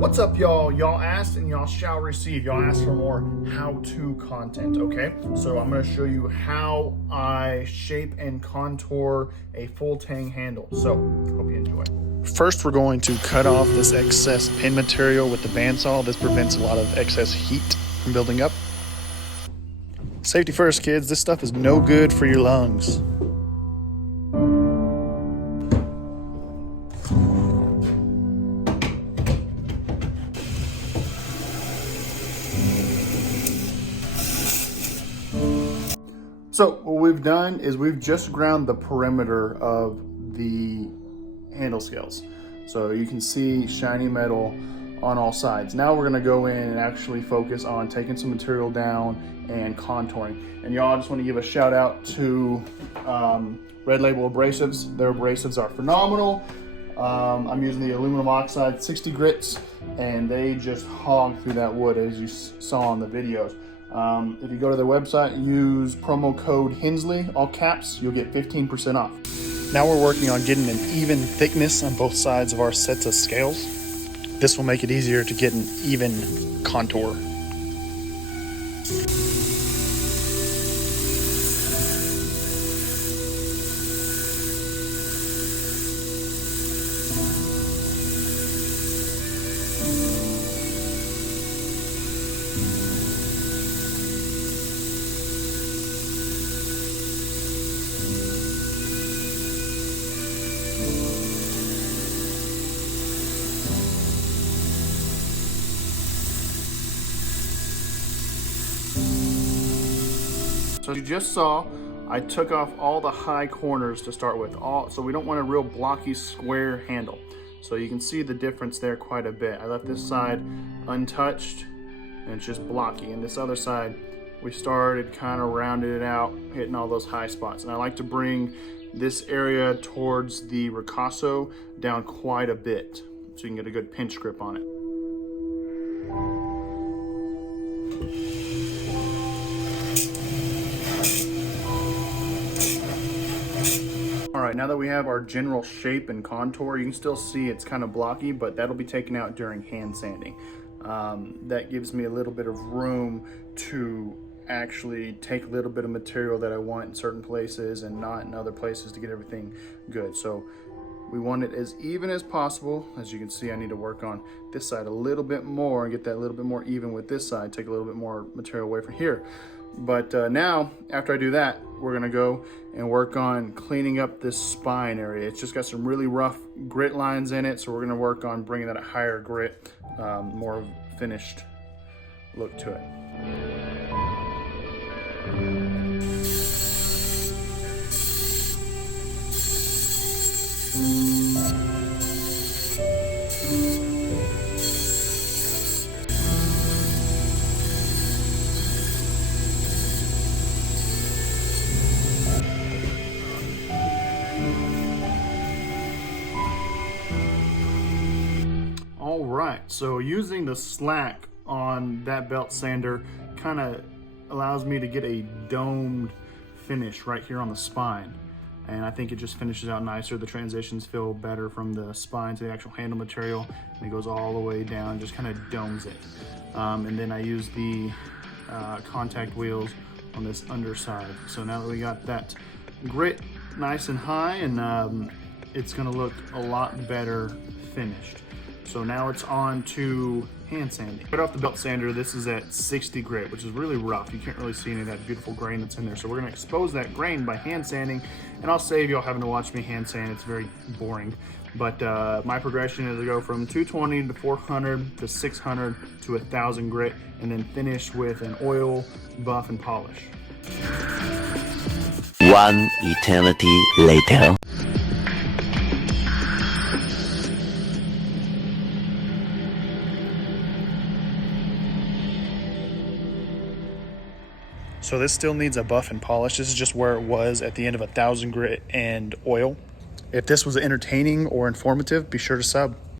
What's up, y'all? Y'all asked and y'all shall receive. Y'all asked for more how-to content, okay? So I'm gonna show you how I shape and contour a full Tang handle. So, hope you enjoy. First, we're going to cut off this excess pin material with the bandsaw. This prevents a lot of excess heat from building up. Safety first, kids. This stuff is no good for your lungs. So what we've done is we've just ground the perimeter of the handle scales. So you can see shiny metal on all sides. Now we're gonna go in and actually focus on taking some material down and contouring. And y'all, I just wanna give a shout out to Red Label Abrasives. Their abrasives are phenomenal. I'm using the aluminum oxide 60 grits, and they just hog through that wood as you saw in the videos. If you go to their website and use promo code Hensley, all caps, you'll get 15% off. Now we're working on getting an even thickness on both sides of our sets of scales. This will make it easier to get an even contour. So as you just saw, I took off all the high corners to start with, so we don't want a real blocky square handle. So you can see the difference there quite a bit. I left this side untouched and it's just blocky, and this other side we started kind of rounding it out, hitting all those high spots. And I like to bring this area towards the ricasso down quite a bit so you can get a good pinch grip on it. All right, now that we have our general shape and contour, you can still see it's kind of blocky, but that'll be taken out during hand sanding. That gives me a little bit of room to actually take a little bit of material that I want in certain places and not in other places to get everything good. So we want it as even as possible. As you can see, I need to work on this side a little bit more and get that a little bit more even with this side, take a little bit more material away from here. But now, after I do that, we're gonna go and work on cleaning up this spine area. It's just got some really rough grit lines in it, so we're gonna work on bringing that a higher grit, more finished look to it. All right, so using the slack on that belt sander kind of allows me to get a domed finish right here on the spine. And I think it just finishes out nicer. The transitions feel better from the spine to the actual handle material, and it goes all the way down, just kind of domes it. And then I use the contact wheels on this underside. So now that we got that grit nice and high, and it's gonna look a lot better finished. So now it's on to hand sanding. Right off the belt sander, this is at 60 grit, which is really rough. You can't really see any of that beautiful grain that's in there. So we're gonna expose that grain by hand sanding, and I'll save y'all having to watch me hand sand. It's very boring. But my progression is to go from 220 to 400 to 600 to 1,000 grit, and then finish with an oil, buff, and polish. One eternity later. So this still needs a buff and polish. This is just where it was at the end of 1,000 grit and oil. If this was entertaining or informative, be sure to sub.